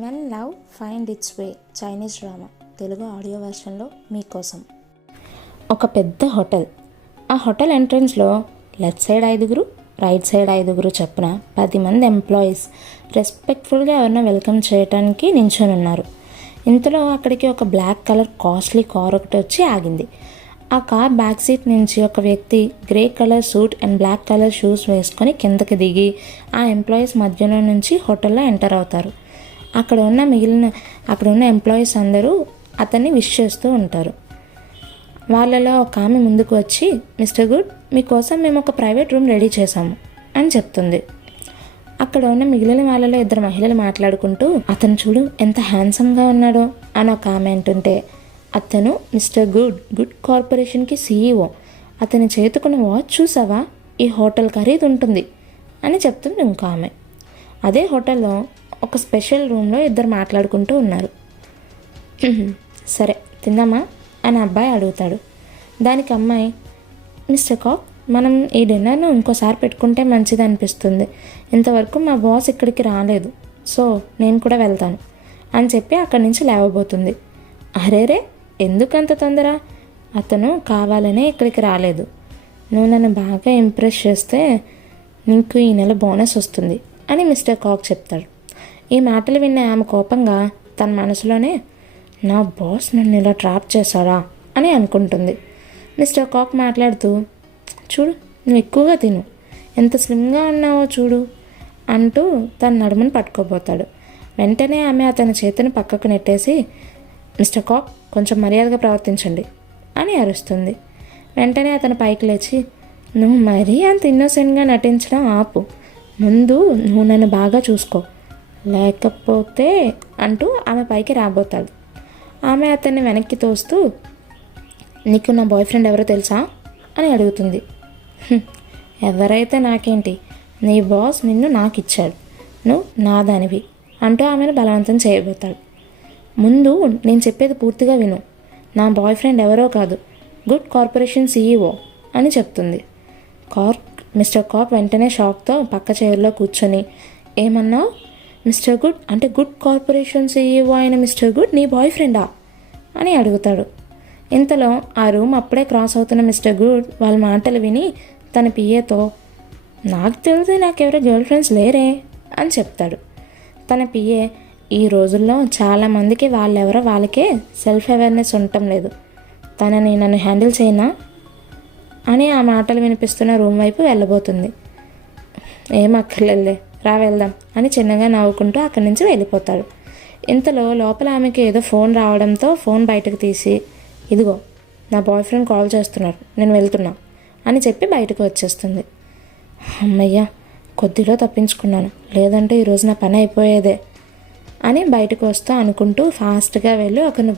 When love find its way Chinese drama Telugu audio వెర్షన్లో మీకోసం. ఒక పెద్ద హోటల్. ఆ హోటల్ ఎంట్రన్స్లో లెఫ్ట్ సైడ్ 5, రైట్ సైడ్ 5 చొప్పున 10 మంది ఎంప్లాయీస్ రెస్పెక్ట్ఫుల్గా ఎవరినో వెల్కమ్ చేయడానికి నించొని ఉన్నారు. ఇంతలో అక్కడికి ఒక బ్లాక్ కలర్ కాస్ట్లీ కార్ ఒకటి వచ్చి ఆగింది. ఆ కార్ బ్యాక్ సీట్ నుంచి ఒక వ్యక్తి grey colour suit and black colour shoes వేసుకొని కిందకి దిగి ఆ ఎంప్లాయీస్ మధ్యలో నుంచి హోటల్లో ఎంటర్ అవుతారు. అక్కడ ఉన్న ఎంప్లాయీస్ అందరూ అతన్ని విష్ చేస్తూ ఉంటారు. వాళ్ళలో ఒక ఆమె ముందుకు వచ్చి, మిస్టర్ గుడ్, మీకోసం మేము ఒక ప్రైవేట్ రూమ్ రెడీ చేశాము అని చెప్తుంది. అక్కడ ఉన్న మిగిలిన వాళ్ళలో 2 మహిళలు మాట్లాడుకుంటూ, అతను చూడు ఎంత హ్యాండ్సమ్గా ఉన్నాడో అని ఒక ఆమె అంటుంటే, అతను మిస్టర్ గుడ్ కార్పొరేషన్కి CEO. అతని చేతుకున్న వాచ్ చూసావా, ఈ హోటల్ ఖరీదు ఉంటుంది అని చెప్తుంది ఇంకో ఆమె. అదే హోటల్లో ఒక స్పెషల్ రూమ్లో 2 మాట్లాడుకుంటూ ఉన్నారు. సరే తిందామా అని అబ్బాయి అడుగుతాడు. దానికి అమ్మాయి, మిస్టర్ కాక్, మనం ఈ డిన్నర్ను ఇంకోసారి పెట్టుకుంటే మంచిది అనిపిస్తుంది. ఇంతవరకు మా బాస్ ఇక్కడికి రాలేదు, సో నేను కూడా వెళ్తాను అని చెప్పి అక్కడి నుంచి లేవబోతుంది. అరేరే, ఎందుకంత తొందర? అతను కావాలనే ఇక్కడికి రాలేదు. నువ్వు నన్ను బాగా ఇంప్రెస్ చేస్తే నీకు ఈ నెల బోనస్ వస్తుంది అని మిస్టర్ కాక్ చెప్తాడు. ఈ మాటలు విన్న ఆమె కోపంగా తన మనసులోనే, నా బాస్ నన్ను ఇలా ట్రాప్ చేశాడా అని అనుకుంటుంది. మిస్టర్ కాక్ మాట్లాడుతూ, చూడు, నువ్వు ఎక్కువగా తిను, ఎంత స్లిమ్గా ఉన్నావో చూడు అంటూ తన నడుమును పట్టుకోబోతాడు. వెంటనే ఆమె అతని చేతిని పక్కకు నెట్టేసి, మిస్టర్ కాక్, కొంచెం మర్యాదగా ప్రవర్తించండి అని అరుస్తుంది. వెంటనే అతను పైకి లేచి, నువ్వు మరీ అంత ఇన్నోసెంట్గా నటించడం ఆపు, ముందు నువ్వు నన్ను బాగా చూసుకో, లేకపోతే అంటూ ఆమె పైకి రాబోతాడు. ఆమె అతన్ని వెనక్కి తోస్తూ, నీకు నా బాయ్ ఫ్రెండ్ ఎవరో తెలుసా అని అడుగుతుంది. ఎవరైతే నాకేంటి, నీ బాస్ నిన్ను నాకు ఇచ్చాడు, నువ్వు నాదానివి అంటూ ఆమెను బలవంతం చేయబోతాడు. ముందు నేను చెప్పేది పూర్తిగా విను, నా బాయ్ ఫ్రెండ్ ఎవరో కాదు, గుడ్ కార్పొరేషన్ CEO అని చెప్తుంది. మిస్టర్ కాక్ వెంటనే షాక్తో పక్క చైర్లో కూర్చొని, ఏమన్నావు? మిస్టర్ గుడ్ అంటే గుడ్ కార్పొరేషన్ CEO అయిన మిస్టర్ గుడ్ నీ బాయ్ ఫ్రెండా అని అడుగుతాడు. ఇంతలో ఆ రూమ్ అప్పుడే క్రాస్ అవుతున్న మిస్టర్ గుడ్ వాళ్ళ మాటలు విని తన పిఏతో, నాకు తెలిసి నాకెవరో గర్ల్ ఫ్రెండ్స్ లేరే అని చెప్తాడు. తన పిఏ, ఈ రోజుల్లో చాలామందికి వాళ్ళెవరో వాళ్ళకే సెల్ఫ్ అవేర్నెస్ ఉండటం లేదు, నన్ను హ్యాండిల్ చేయనా అని ఆ మాటలు వినిపిస్తున్న రూమ్ వైపు వెళ్ళబోతుంది. ఏం అక్కర్లేదులే, రా వెళ్దాం అని చిన్నగా నవ్వుకుంటూ అక్కడి నుంచి వెళ్ళిపోతాడు. ఇంతలో లోపల ఆమెకి ఏదో ఫోన్ రావడంతో ఫోన్ బయటకు తీసి, ఇదిగో నా బాయ్ ఫ్రెండ్ కాల్ చేస్తున్నారు, నేను వెళ్తున్నా అని చెప్పి బయటకు వచ్చేస్తుంది. అమ్మయ్య, కొద్దిలో తప్పించుకున్నాను, లేదంటే ఈరోజు నా పని అయిపోయేదే అని బయటకు వస్తూ అనుకుంటూ ఫాస్ట్గా వెళ్ళి ఒకరిని